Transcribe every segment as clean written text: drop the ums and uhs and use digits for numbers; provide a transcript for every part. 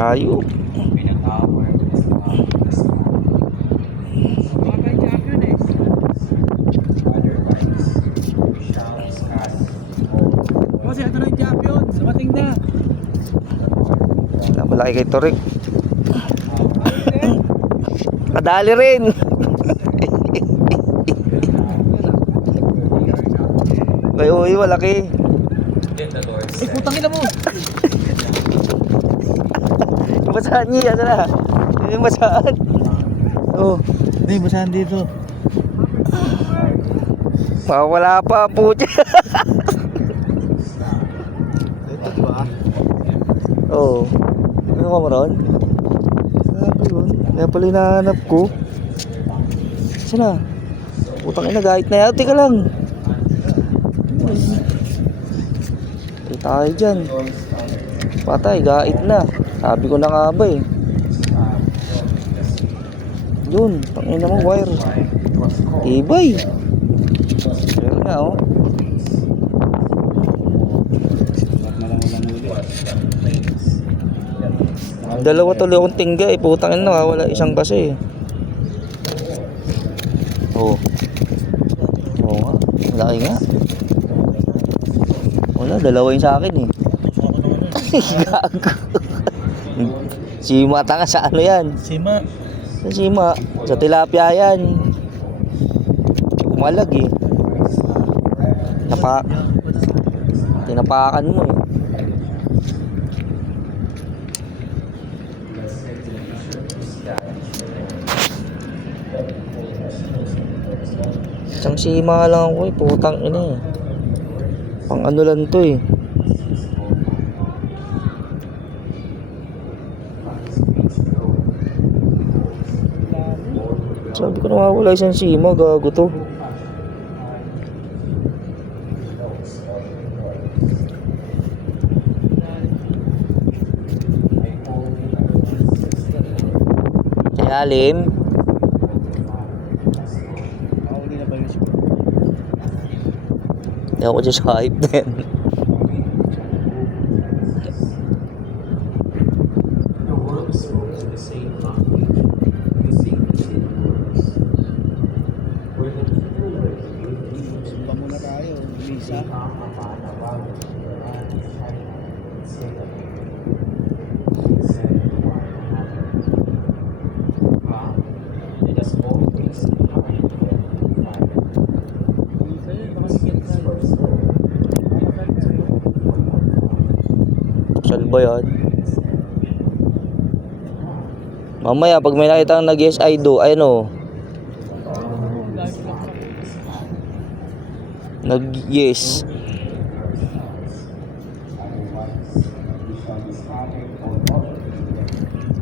Layo. Kasi ito na yung champion. Dumating na. Malaki kay Torik. Kadali rin. Ay, uy, malaki. Ay, putang ina mo. Basahan niya, asa na? Yung basahan. Oh, Hindi, basahan dito. wala pa po siya. Ito, di ba? Oh, ano ka mo ron? Sabi yun. Kaya pala hinahanap ko. Saan na? Putang ina, gahit na yan. Teka lang. Patay tayo dyan. Patay, gahit na. Sabi ko na nga ba eh. Yun, tangina mo wire. Tibay. Pero nga oh. Dalawa tuloy akong tingga eh. Putang ina, wala isang kasi. Oh. Oo nga. Malaki nga. Wala, dalawa yung sa akin eh. Gago. Sima tanga sa ano yan? Sima. Sa sima. Sa tilapia yan. Umalag eh. Tinapakan mo eh. Isang sima lang ako eh, putang ina eh. Pang ano lang to eh. Sabi ko na wala isang sima, gago to. Ilalim. Hindi ako dyan sa hype din. Sumba muna tayo. Lisa. Salba yan. Mamaya pag may nakita kang nag-yes I do, ayun o. Nag-yes.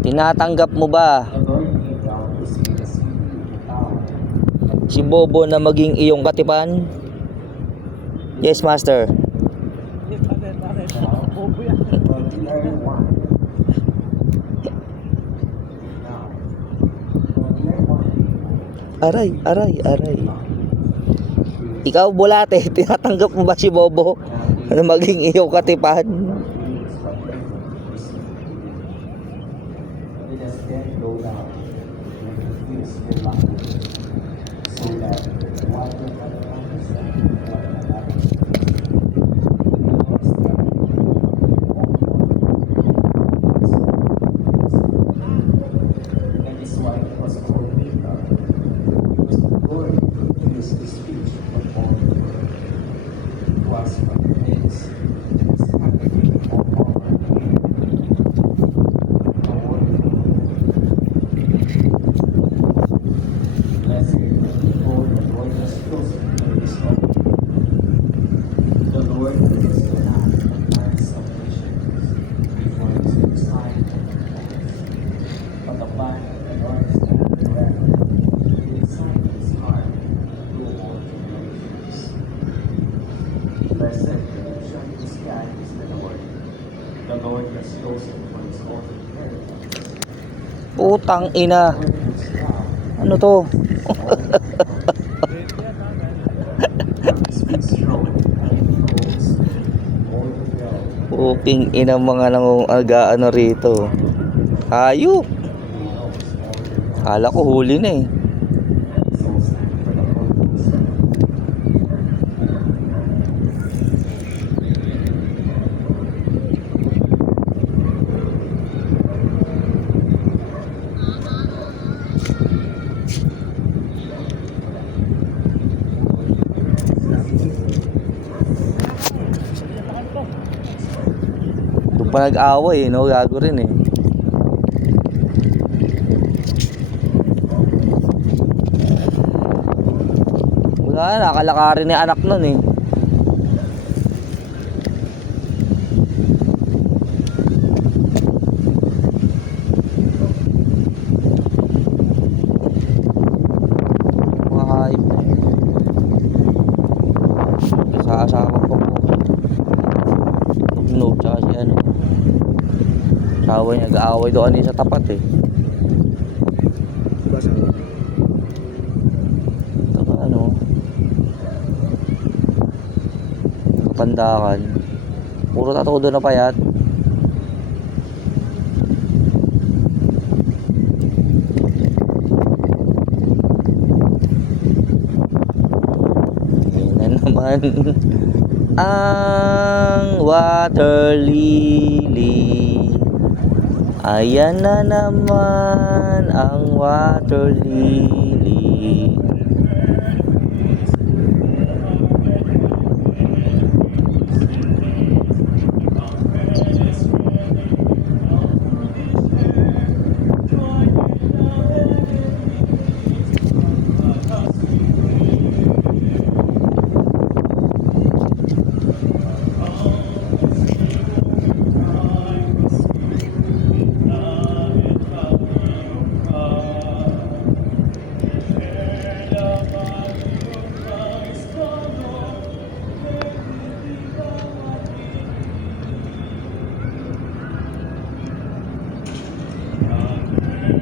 Tinatanggap mo ba si Bobo na maging iyong katipan? Yes, master. Bobo yan. Aray, aray, aray. Ikaw, bulate, tinatanggap mo ba si Bobo na maging iyong katipan? Putang ina. Ano to? Puking ina mga nang aga ano rito. Hayop. Kala ko huli na eh. Doon pa nag-away eh, no? Gago rin eh. Wala na, nakalakarin ni anak nun eh. Mga hayop eh. Kasama ko po. Nugnog tsaka si ano. Asawa niya, nag-aaway doon sa tapat eh. Diba sa Saka ano, Pandakan. Puro tato doon na payat. Ayun na naman. Ang water lily. Ayan na naman ang water lily.